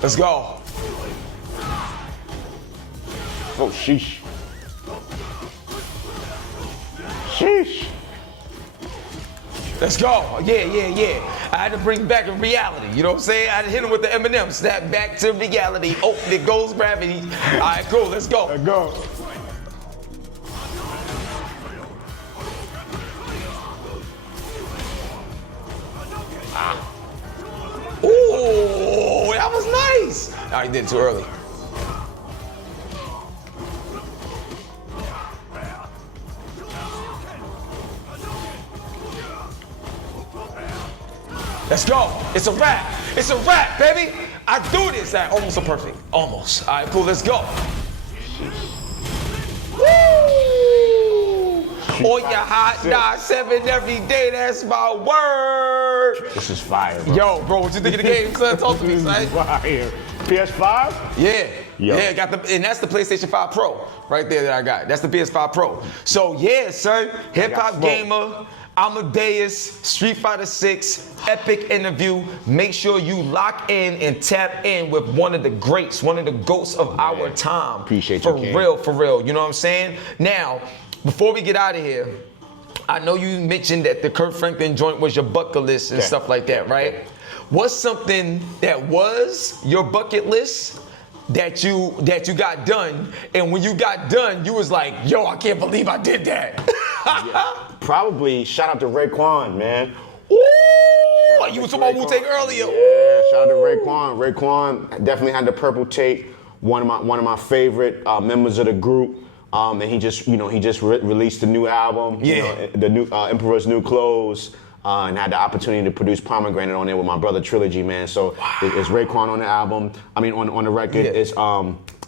Let's go. Oh, sheesh. Sheesh. Let's go. Yeah. I had to bring back a reality. You know what I'm saying? I had to hit him with the Eminem. Snap back to reality. Oh, there goes gravity. All right, cool. Let's go. Let's go. Ooh, that was nice. No, he did it too early. Let's go. It's a wrap. It's a wrap, baby. I do this. At almost a perfect. Almost. All right, cool. Let's go. Woo! On your hot 9-7 every day. That's my word. Word. This is fire, bro. Yo, bro, what you think of the game, son? Talk to me, This son. is fire. PS5? Yeah. Yo. Yeah, and that's the PlayStation 5 Pro right there that I got. That's the PS5 Pro. So yeah, son, Hip Hop Gamer, Amadeus, Street Fighter 6, epic interview. Make sure you lock in and tap in with one of the greats, one of the GOATs of our time. Appreciate you, King. For real. You know what I'm saying? Now, before we get out of here, I know you mentioned that the Kurt Franklin joint was your bucket list and stuff like that, right? What's something that was your bucket list that you got done, and when you got done, you was like, yo, I can't believe I did that. Probably shout out to Raekwon, man. Ooh, you was talking about Wu-Tang earlier. Yeah, shout out to Raekwon. Raekwon definitely had the purple tape. One of my favorite members of the group. And he just released the new album. The new Emperor's New Clothes. And had the opportunity to produce Pomegranate on there with my brother Trilogy, man. So it's Raekwon on the album. I mean, on the record. Yeah. It's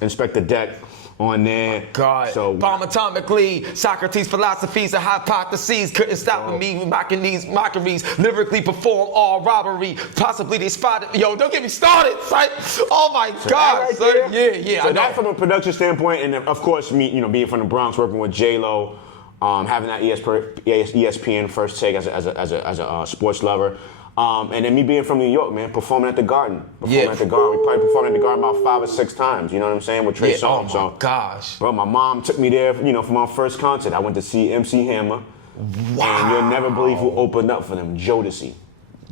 Inspector Deck on there. God. So bomb atomically, Socrates' philosophies and hypotheses couldn't stop me mocking these mockeries. Lyrically perform all robbery. Possibly they spotted. Yo, don't get me started, son. Oh my God, right son. There, yeah. So that from a production standpoint, and of course me, being from the Bronx, working with J-Lo. Having that ESPN First Take as a sports lover, and then me being from New York, man, performing at the Garden. We probably performed at the Garden about 5 or 6 times. You know what I'm saying, with Trey Songz. Oh my gosh, bro, my mom took me there, for my first concert. I went to see MC Hammer. Wow. And you'll never believe who opened up for them, Jodeci.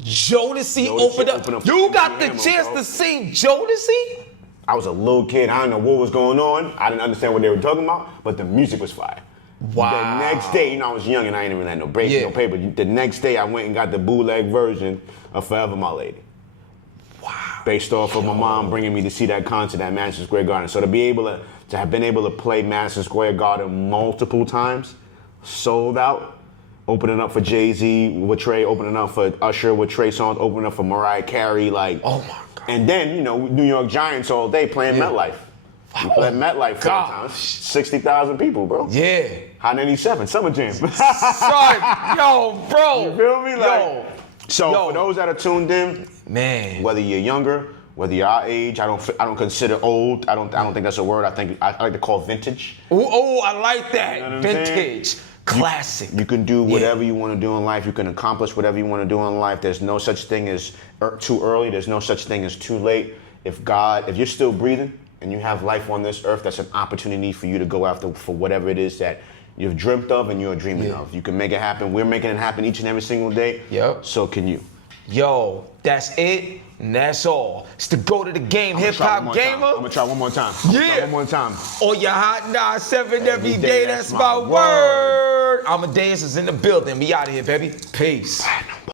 Jodeci opened up. You got the chance to see Jodeci? I was a little kid. I didn't know what was going on. I didn't understand what they were talking about, but the music was fire. Wow. The next day, I was young and I didn't even have no breaks, no paper. The next day, I went and got the bootleg version of Forever My Lady. Wow. Based off of my mom bringing me to see that concert at Madison Square Garden. So to have been able to play Madison Square Garden multiple times, sold out, opening up for Jay-Z with Trey, opening up for Usher with Trey Songz, opening up for Mariah Carey, oh my God. And then, New York Giants all day playing MetLife. We played MetLife 4 times. 60,000 people, bro. Yeah. High 97, Summer Jam. Son, yo, bro. You feel me? For those that are tuned in, man, whether you're younger, whether you're our age, I don't consider old. I don't think that's a word. I like to call vintage. Oh, I like that. You know what I'm Vintage. saying? Classic. You can do whatever you want to do in life. You can accomplish whatever you want to do in life. There's no such thing as too early. There's no such thing as too late. If you're still breathing and you have life on this earth, that's an opportunity for you to go after for whatever it is that you've dreamt of and you're dreaming of. You can make it happen. We're making it happen each and every single day. Yep. So can you. Yo, that's it, and that's all. It's the go to the game, Hip Hop Gamer. I'm gonna try one more time. One more time. On your hot 9-7 every day, that's my word. Amadeus is in the building. We out of here, baby. Peace.